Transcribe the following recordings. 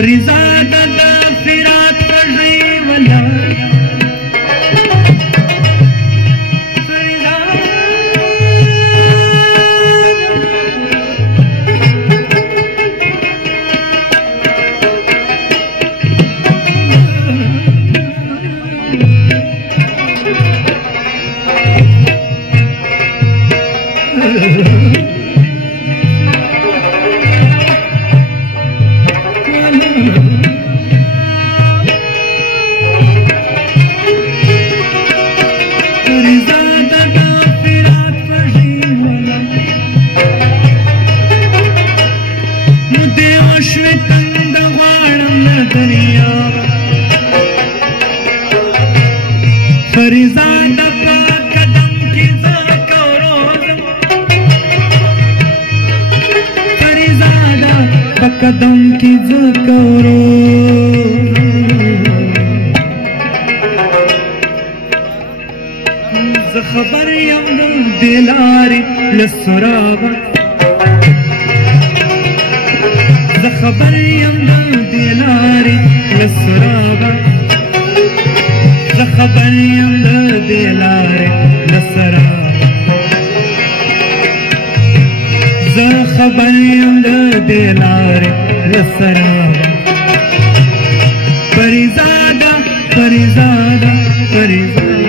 فریزاده د فرات کږی ولاړ فریزاده په قدم کې زه کوروزم فریزاده په قدم کې زه کوروزم زه خبر یم د دې لارې له سراغه زه خبر یم د دې لارې له سراغه زه خبر یم د دې لارې له سراغه زه خبر یم د دې لارې له سراغه فریزاده فریزاده فریزاده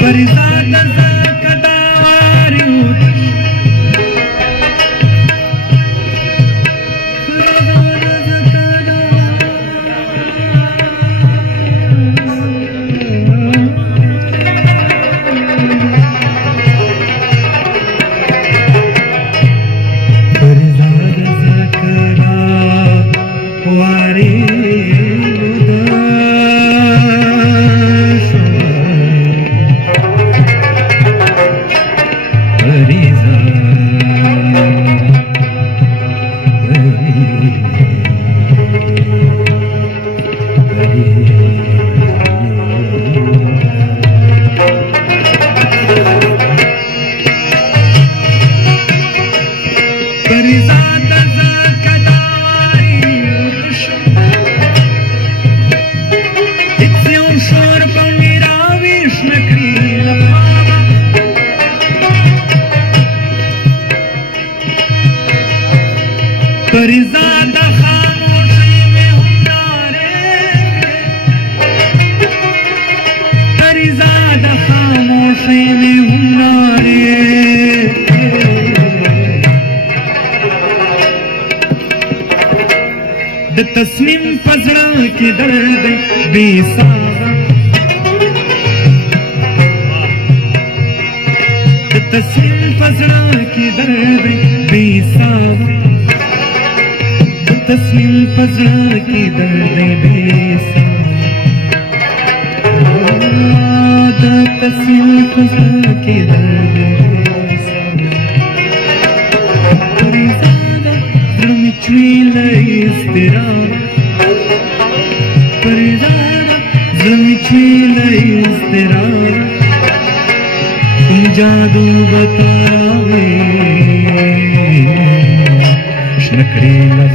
فریزاده زه کدار یوت فریزاده زه کدار واری فریزاده زه کداری وتشم هیڅ یو شور په مې راویښ نه کړي له خوابه فریزاده خاموشۍ مې هم نارې فریزاده خاموشۍ مې هم نارې د تصمیم په زړه کې درد بې ساغه د تصمیم په زړه کې درد بې ساغه د تصمیم په زړه کې درد بې ساغه د تصمیم په زړه کې درد بې ساغه فریزاده زړه مې چوي له اضطراب فریزاده زړه مې چوي له اضطراب کوم جادو به تا راوړې شنه کړې له